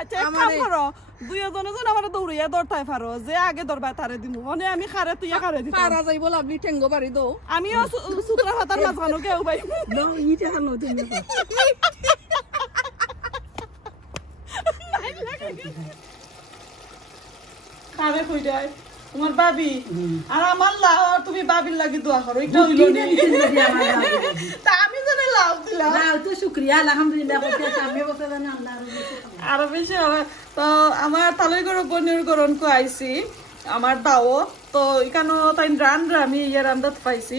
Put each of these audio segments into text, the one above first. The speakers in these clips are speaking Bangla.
আচ্ছা এক কাম করো দুইজনে জন আমার দৌড়িয়া দৌড়তাই পারো যে আগে দৌড়বা তারে দিমু মানে আমি খারে তুই খারে দিতাম পারা যাইব লাভলি ঠেঙ্গো বাড়ি দো আমিও সুতরা হাতার মাঝখানো কেউ ভাই নো ইটা হানো তুমি খারে কই যায় তোমার বাবি আর আমার লাও তুমি বাবির লাগি দোয়া করো এটা হইলো নি তা আমি জানে লাভ দিলাম লাও তো শুকরিয়া আলহামদুলিল্লাহ কইতে সামনে বসে জানা আল্লাহর আর বেশি তো আমার তালই গরো বনের গরন কো আইছি আমার দাও তো এখানে তাই রান্না আমি ইয়ার রান্দাত পাইছি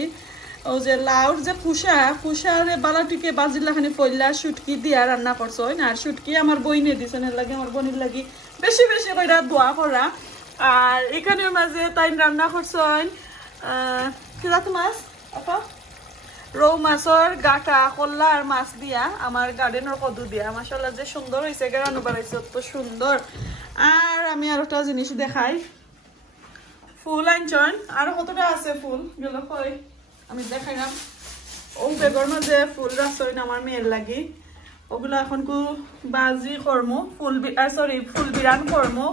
ও যে লাউর যে ফুসার বালাটিকে বাজিলাখানি পয়লা শুটকি দিয়া রান্না করছো না আর শুটকি আমার বইনে দিছেন এর লাগে আমার বোনের লাগি বেশি বেশি কইরা দোয়া করা আর এখানের মাঝে তাই রান্না করছেন কি জাত মাছ আপা রৌ মাছের গাটা কল্লা আর মাছ দিয়া আমার গার্ডেনের কদু দিয়া মাশাআল্লাহ যে সুন্দর হয়েছে রান্না বাড়াইছে তো সুন্দর আর আমি আর একটা জিনিস দেখাই ফুল আনছেন আর কতটা আছে ফুল গেল কই আমি দেখাইলাম ও বেগর মাঝে ফুল রাখছেন আমার মেয়ের লাগি ওগুলো এখন কু বাজি করমু ফুল সরি ফুল বিরান করমু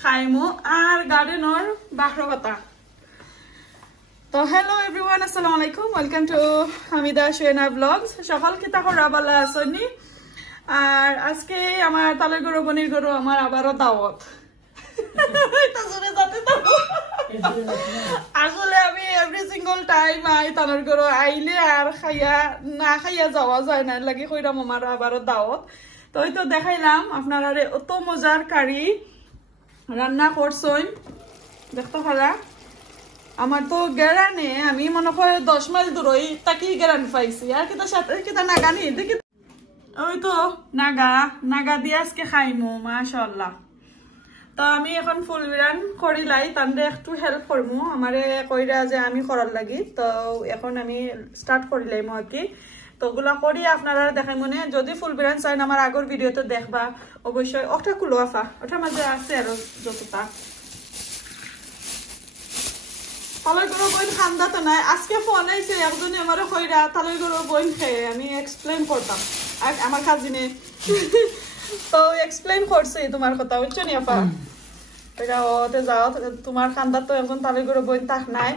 খাইমু আর গার্ডেনের বাহর কথা তো হ্যালো এভরিওয়ান আসসালামু আলাইকুম ওয়েলকাম টু হামিদা শুয়েনা ব্লগস সকাল কিতা করা বালা আসনি আর আজকে আমার তালের গরু বনির গরু আমার আবারও দাওয়াত এটা শুনে যাতে তো আসলে আমি এভরি সিঙ্গল টাইম আই তালের গরু আইলে আর খাইয়া না খাইয়া যাওয়া যায় না লাগে কইরাম আমার আবারও দাওয়াত তো ওই তো দেখাইলাম আপনারা অত মজার কারি রান্না করছেন দেখতে পারা আমার তো গেরানে আমি মনে হয় 10 মাইল দূরই তাকি গেরান পাইছি আর কিতা সাথে কিতা নাগানি দেখি ওই তো নাগা দিয়ে আজকে খাইমু মাশাআল্লাহ তো আমি এখন ফুল বিরান করিলাই তান্ডে একটু হেল্প করমু আমারে কইরা যে আমি করার লাগি তো এখন আমি স্টার্ট করিলাই মো কি তো ওগুলা করি আপনারা দেখাই মনে যদি ফুল বিরান চাইন আমার আগর ভিডিওতে দেখবা অবশ্যই ওটা কুলো আফা ওটার মাঝে আছে আর যতটা তালই গরু বইন খান্দা তো নাই আজকে ফোন আইছে একজনে আমারে কইরা তালই গরু বইন খেয়ে আমি এক্সপ্লেইন করতাম আর আমার কাজিনে তো এক্সপ্লেইন করছি তোমার কথা বুঝছো নি আপা এটা ওতে যাও তোমার খান্দা তো এখন তালই গরু বইন তাক নাই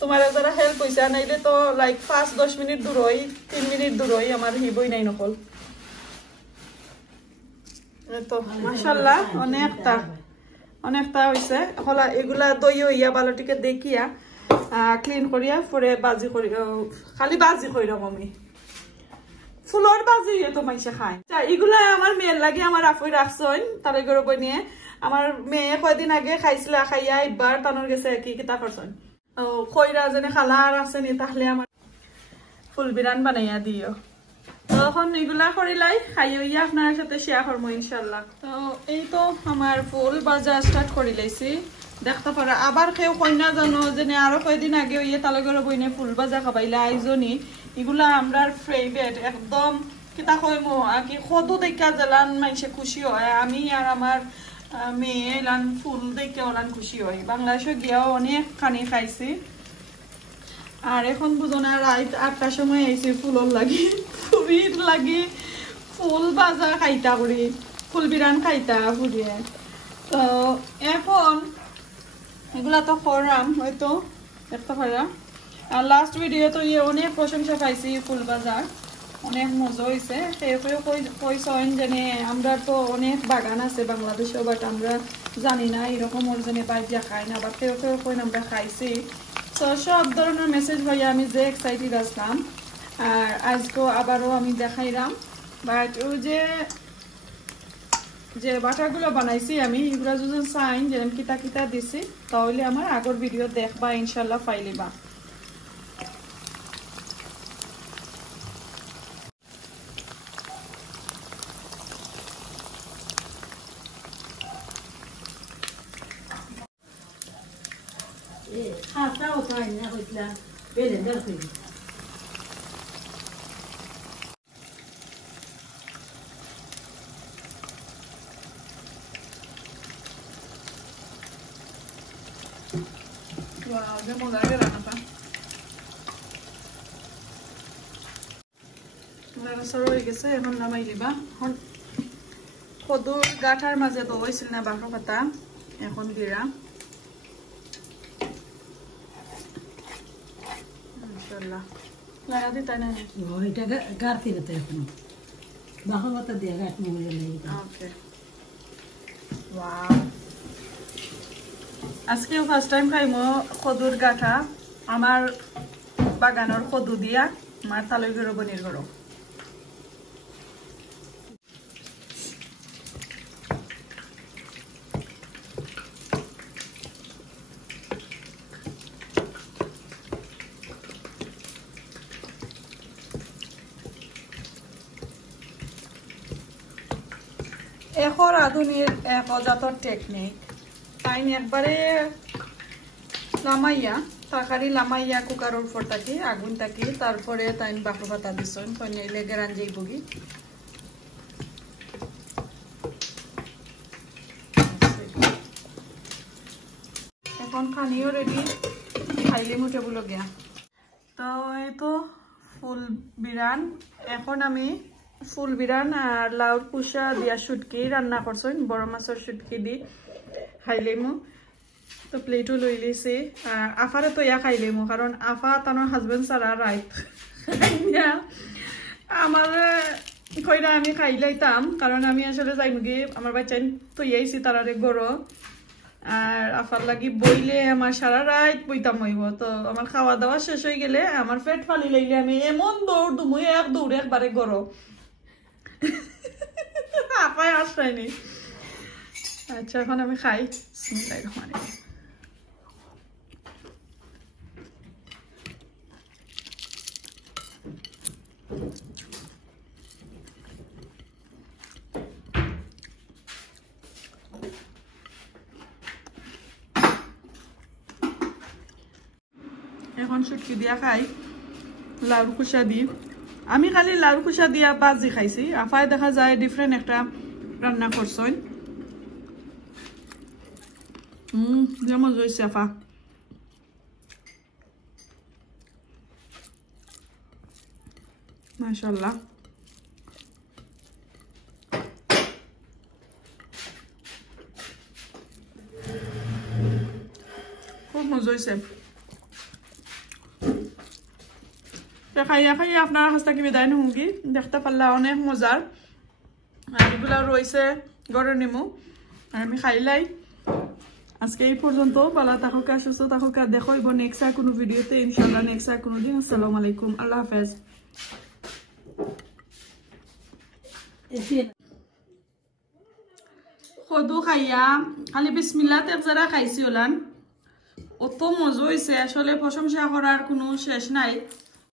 তোমার যারা হেল্প হইছে নাইলে তো লাইক 5-10 মিনিট দূরই 3 মিনিট দূরই আমার হি বই নাই নকল তো মাশাআল্লাহ অনেকটা হইছে হলা এগুলা দই হইয়া বালটিকে দেখিয়া ক্লিন করিয়া পরে বাজি করি খালি বাজি কইরাম আমি ফুলর বাজি তো মাইসে খায় এগুলা আমার মেয়ের লাগে আমার আফই রাখছেন তারে গরু বনিয়ে আমার মেয়ে কয়দিন আগে খাইছিল খাইয়া একবার টানোর গেছে কি কিতা করছেন কইরা যেন খালা আর আছে নি তাহলে আমার ফুল বিরান বানাইয়া দিও তখন এগুলা করিলাই খাইয়া আপনার সাথে শেয়ার করবো ইনশাল্লাহ তো এই তো আমার ফুল বাজা স্টার্ট করি লাইছি দেখতে পারা আবার কেউ কন্যা জানো যে আরো কয়দিন আগে ইয়ে তালগর বইনে ফুল বাজা খাবাইলা আইজনি এগুলা আমরা ফেভারিট একদম কিতা কইমো কি কত দেখা জেলান মাইসে খুশি হয় আমি আর আমার মেয়ে এলান ফুল দেখে ওলান খুশি হয় বাংলাদেশে গিয়াও অনেক খানি খাইছি আর এখন বুঝোনা রাত 8টার সময় আইছি ফুলর লাগি খুবই লাগি ফুল বাজা খাইতা করি ফুল বিরান খাইতা ফুরিয়ে তো এখন এগুলা তো করলাম হয়তো দেখতে পারা আর লাস্ট ভিডিও তো ইয়ে অনেক প্রশংসা পাইছি ফুল বাজার অনেক মজা হয়েছে কেউ কইছেন জানে আমরা তো অনেক বাগান আছে বাংলাদেশে বাট আমরা জানি না এরকম ওর জন্য বাইরে খাই না বা কেউ কইন আমরা খাইছি তো সব ধরনের মেসেজ ভাইয়া আমি যে এক্সাইটেড আসলাম আর আজকেও আবারও আমি দেখাইলাম বাট ওই যে বাটারগুলো বানাইছি আমি এগুলো যদি চাইন যে আমি কিতা দিছি তাহলে আমার আগর ভিডিও দেখবা ইনশাল্লাহ পাইলিবা খাতাও তাই না কইলা বেলে দেখি wow ya mo lagi ra napa mara soro gese এখন নামাই দিবা খদুর গাঠার মাঝে তো হয়েছিল না বাঁকা পাতা এখন দিরা মাশাআল্লাহ লাগা দিতা না এটা গার ফিরে তো এখন বাঁকা পাতা দিয়ে গাঠ মরে গেল ওকে ওয়াও আজকে ফার্স্ট টাইম খাইমো খদুর গাঠা আমার বাগানের খদু দিয়া আমার তালই গরো বনির গরো এখন আধুনিক এক অজাতর টেকনিক তাই একবারে লামাইয়া তরকারি লামাইয়া কুকারের উপর থাকি আগুন থাকি তারপরে তাই বাঁকা পাতা দিছেন কইলে গেরান যাইবগি এখন খানিও রেডি খাইলে মুঠে বলো গিয়া তো এই তো ফুল বিরান এখন আমি ফুল বিরান আর লাউর কুসা দিয়া শুটকি রান্না করছেন বড় মাছের শুটকি দি খাইলেমু তো প্লেটও লই লিছি আর আফারে তো ইয়া খাইলেমু কারণ আফা তানোর হাজবেন্ড সারা রাইট আমার কইরা আমি খাইলাইতাম কারণ আমি আসলে যাইমুগি আমার বাচ্চা তো ইয়াইছি তারারে গরো আর আফার লাগি বইলে আমার সারা রাত বইতাম হইব তো আমার খাওয়া দাওয়া শেষ হয়ে গেলে আমার পেট ফালি লাইলে আমি এমন দৌড় দুমু এক দৌড়ে একবারে গরো আপায় আসরাইনি আচ্ছা এখন আমি খাই বিসমিল্লাহির রহমানির রহিম এখন শুটকি দিয়া খাই লাউর কুসা দি আমি খালি লাউর কুসা দিয়া বাজি খাইছি আফায় দেখা যায় ডিফারেন্ট একটা রান্না করছেন যেমন হয়েছে আফা মাশাআল্লাহ খুব মজা হয়েছে খাইয়া খাইয়া আপনার কাছ থেকে বিদায় নুঙ্গি দেখতে পারলা অনেক মজার আর এগুলো রয়েছে গড়ে নিমু আর আমি খাইলাই আজকে এই পর্যন্ত ভালো থাকুক সুস্থ থাকুক আর দেখো এবার নেক্সট আর কোনো ভিডিওতে ইনশাআল্লাহ নেক্সট আর কোনো দিন আসসালামু আলাইকুম আল্লাহ হাফেজ খদু খাইয়া খালি বিসমিল্লাহ তেজরা খাইছি ওলান অত মজা হয়েছে আসলে প্রশংসা করার কোনো শেষ নাই